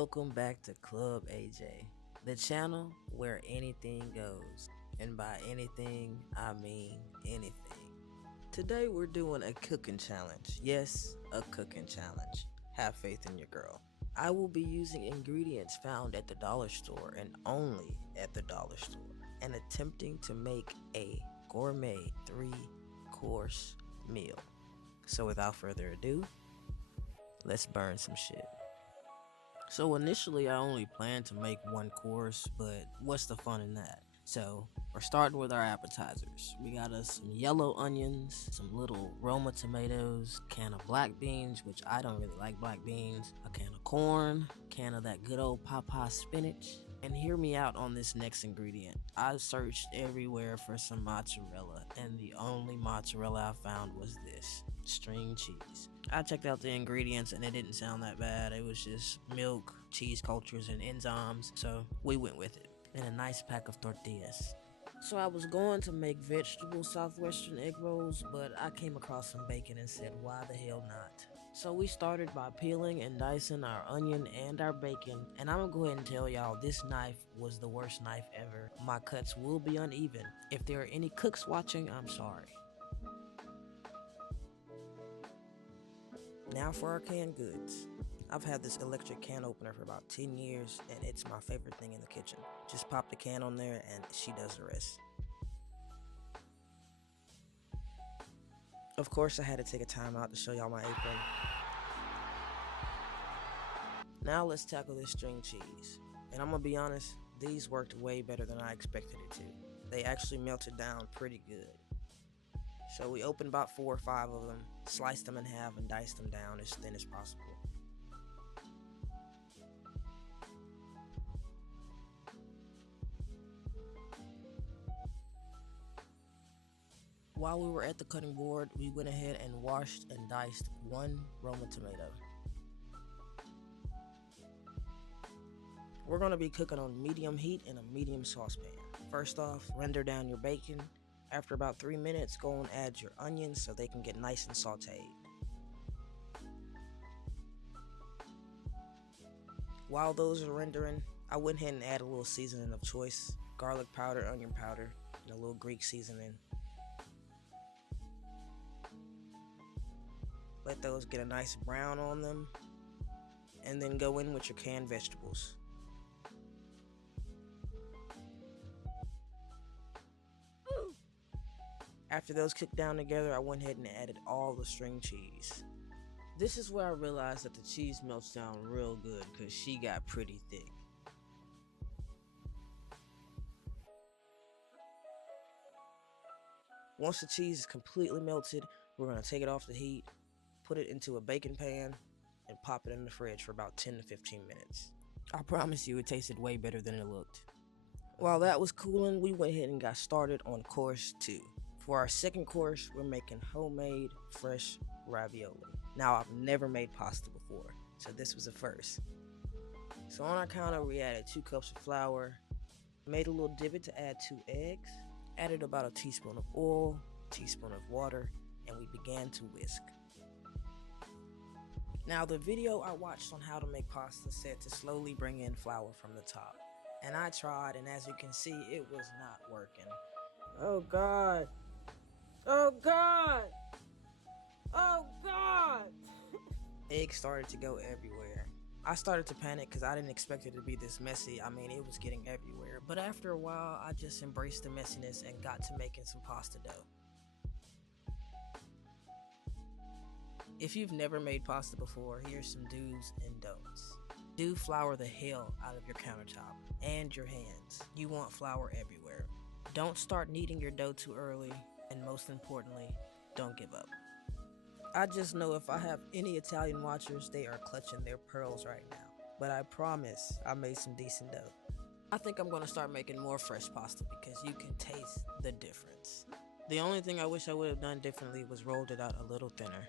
Welcome back to Club AJ, the channel where anything goes. And by anything, I mean anything. Today we're doing a cooking challenge. Yes, a cooking challenge. Have faith in your girl. I will be using ingredients found at the dollar store and only at the dollar store, and attempting to make a gourmet 3-course meal. So without further ado, let's burn some shit. So initially I only planned to make one course, but what's the fun in that? So we're starting with our appetizers. We got us some yellow onions, some little Roma tomatoes, can of black beans, which I don't really like black beans, a can of corn, can of that good old papa spinach. And hear me out on this next ingredient. I searched everywhere for some mozzarella, and the only mozzarella I found was this, string cheese. I checked out the ingredients and it didn't sound that bad. It was just milk, cheese cultures, and enzymes, so we went with it. And a nice pack of tortillas. So I was going to make vegetable southwestern egg rolls, but I came across some bacon and said, why the hell not? So we started by peeling and dicing our onion and our bacon, and I'm gonna go ahead and tell y'all this knife was the worst knife ever. My cuts will be uneven. If there are any cooks watching, I'm sorry. Now for our canned goods. I've had this electric can opener for about 10 years and it's my favorite thing in the kitchen. Just pop the can on there and she does the rest. Of course I had to take a time out to show y'all my apron. Now let's tackle this string cheese. And I'm gonna be honest, these worked way better than I expected it to. They actually melted down pretty good. So we opened about 4 or 5 of them, sliced them in half and diced them down as thin as possible. While we were at the cutting board, we went ahead and washed and diced 1 Roma tomato. We're going to be cooking on medium heat in a medium saucepan. First off, render down your bacon. After about 3 minutes, go and add your onions so they can get nice and sauteed. While those are rendering, I went ahead and added a little seasoning of choice, garlic powder, onion powder, and a little Greek seasoning. Let those get a nice brown on them, and then go in with your canned vegetables. After those cooked down together, I went ahead and added all the string cheese. This is where I realized that the cheese melts down real good because she got pretty thick. Once the cheese is completely melted, we're going to take it off the heat, put it into a baking pan, and pop it in the fridge for about 10 to 15 minutes. I promise you it tasted way better than it looked. While that was cooling, we went ahead and got started on course 2. For our second course, we're making homemade fresh ravioli. Now, I've never made pasta before, so this was a first. So on our counter, we added 2 cups of flour, made a little divot to add 2 eggs, added about a teaspoon of oil, teaspoon of water, and we began to whisk. Now, the video I watched on how to make pasta said to slowly bring in flour from the top. And I tried, and as you can see, it was not working. Oh God! Oh God! Oh God! Eggs started to go everywhere. I started to panic because I didn't expect it to be this messy. I mean, it was getting everywhere. But after a while, I just embraced the messiness and got to making some pasta dough. If you've never made pasta before, here's some do's and don'ts. Do flour the hell out of your countertop and your hands. You want flour everywhere. Don't start kneading your dough too early, and most importantly, don't give up. I just know if I have any Italian watchers, they are clutching their pearls right now. But I promise I made some decent dough. I think I'm going to start making more fresh pasta because you can taste the difference. The only thing I wish I would have done differently was rolled it out a little thinner.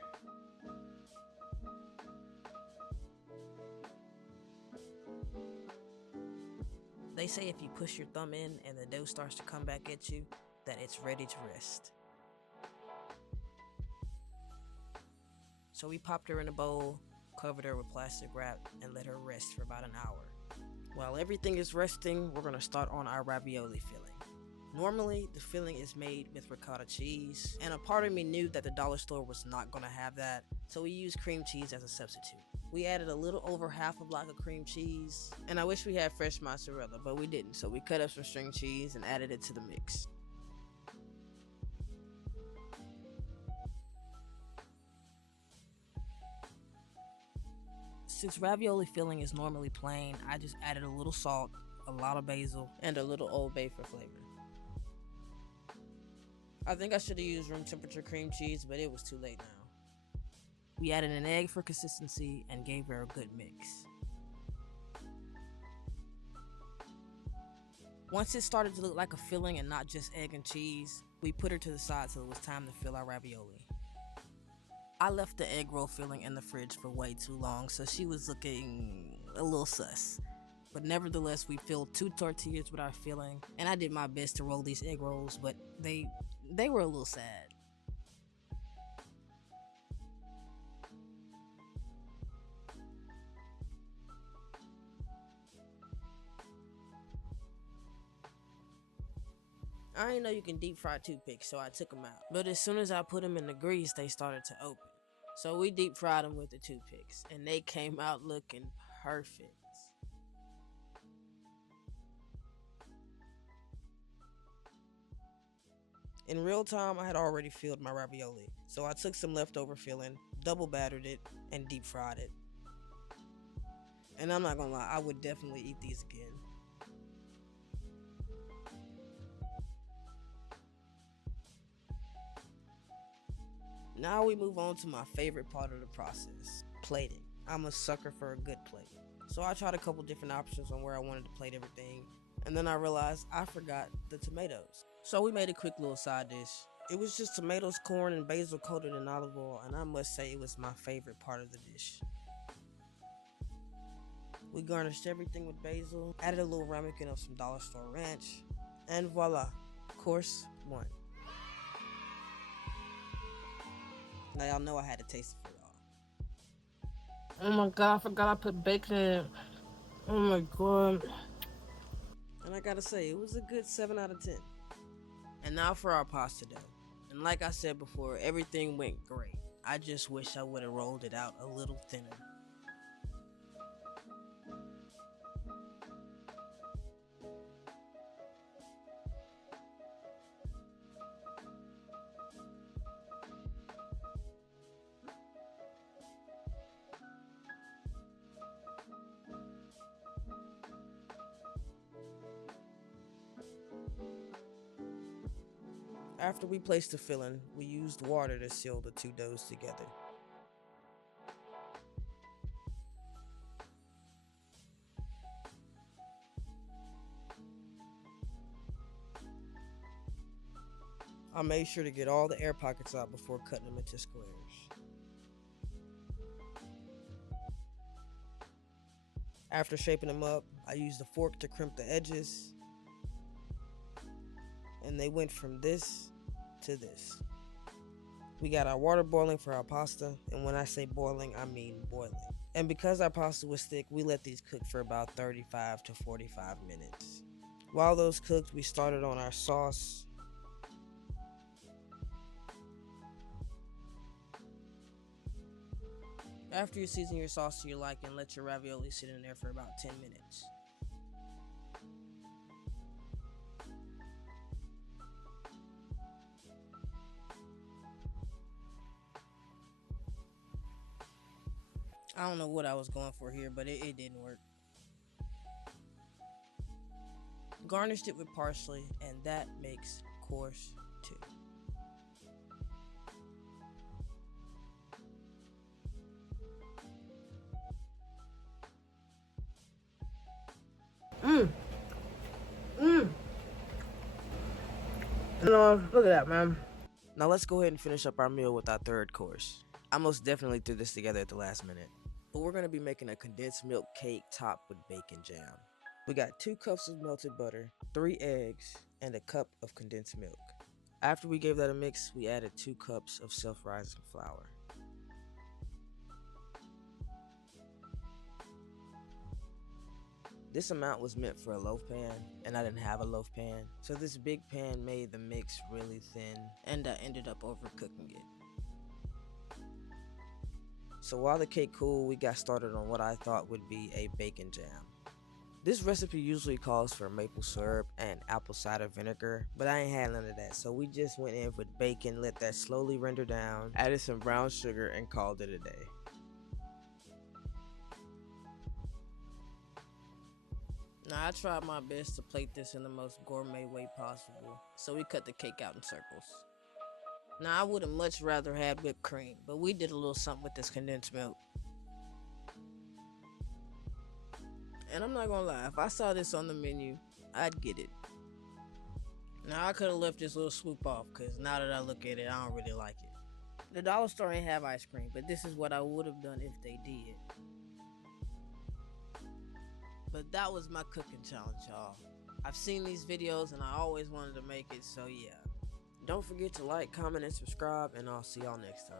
They say if you push your thumb in and the dough starts to come back at you, that it's ready to rest. So we popped her in a bowl, covered her with plastic wrap and let her rest for about an hour. While everything is resting, we're going to start on our ravioli filling. Normally, the filling is made with ricotta cheese, and a part of me knew that the dollar store was not going to have that, so we used cream cheese as a substitute. We added a little over half a block of cream cheese, and I wish we had fresh mozzarella, but we didn't, so we cut up some string cheese and added it to the mix. Since ravioli filling is normally plain, I just added a little salt, a lot of basil, and a little Old Bay for flavor. I think I should have used room temperature cream cheese, but it was too late now. We added an egg for consistency and gave her a good mix. Once it started to look like a filling and not just egg and cheese, we put her to the side so it was time to fill our ravioli. I left the egg roll filling in the fridge for way too long, so she was looking a little sus. But nevertheless, we filled 2 tortillas with our filling, and I did my best to roll these egg rolls, but they were a little sad. I didn't know you can deep fry toothpicks, so I took them out. But as soon as I put them in the grease, they started to open. So we deep fried them with the toothpicks, and they came out looking perfect. In real time, I had already filled my ravioli, so I took some leftover filling, double battered it, and deep fried it. And I'm not gonna lie, I would definitely eat these again. Now we move on to my favorite part of the process, plating. I'm a sucker for a good plate. So I tried a couple different options on where I wanted to plate everything, and then I realized I forgot the tomatoes. So we made a quick little side dish. It was just tomatoes, corn, and basil coated in olive oil, and I must say it was my favorite part of the dish. We garnished everything with basil, added a little ramekin of some dollar store ranch, and voila, course 1. Now y'all know I had to taste it for y'all. Oh my god, I forgot I put bacon in it. Oh my god. And I gotta say, it was a good 7 out of 10. And now for our pasta dough. And like I said before, everything went great. I just wish I would have rolled it out a little thinner. After we placed the filling, we used water to seal the 2 doughs together. I made sure to get all the air pockets out before cutting them into squares. After shaping them up, I used a fork to crimp the edges, and they went from this to this. We got our water boiling for our pasta, and when I say boiling, I mean boiling. And because our pasta was thick, we let these cook for about 35 to 45 minutes. While those cooked, we started on our sauce. After you season your sauce to your liking, let your ravioli sit in there for about 10 minutes. I don't know what I was going for here, but it didn't work. Garnished it with parsley, and that makes course 2. Mmm. Mmm. No, look at that, man. Now let's go ahead and finish up our meal with our 3rd course. I most definitely threw this together at the last minute. But we're going to be making a condensed milk cake topped with bacon jam. We got 2 cups of melted butter, 3 eggs, and a cup of condensed milk. After we gave that a mix, we added 2 cups of self-rising flour. This amount was meant for a loaf pan, and I didn't have a loaf pan, so this big pan made the mix really thin, and I ended up overcooking it. So while the cake cooled, we got started on what I thought would be a bacon jam. This recipe usually calls for maple syrup and apple cider vinegar, but I ain't had none of that, so we just went in with bacon, let that slowly render down, added some brown sugar, and called it a day. Now I tried my best to plate this in the most gourmet way possible, so we cut the cake out in circles. Now I would have much rather had whipped cream, but we did a little something with this condensed milk. And I'm not gonna lie, if I saw this on the menu, I'd get it. Now I could have left this little swoop off, cause now that I look at it, I don't really like it. The dollar store ain't have ice cream, but this is what I would have done if they did. But that was my cooking challenge, y'all. I've seen these videos and I always wanted to make it, so yeah. Don't forget to like, comment, and subscribe, and I'll see y'all next time.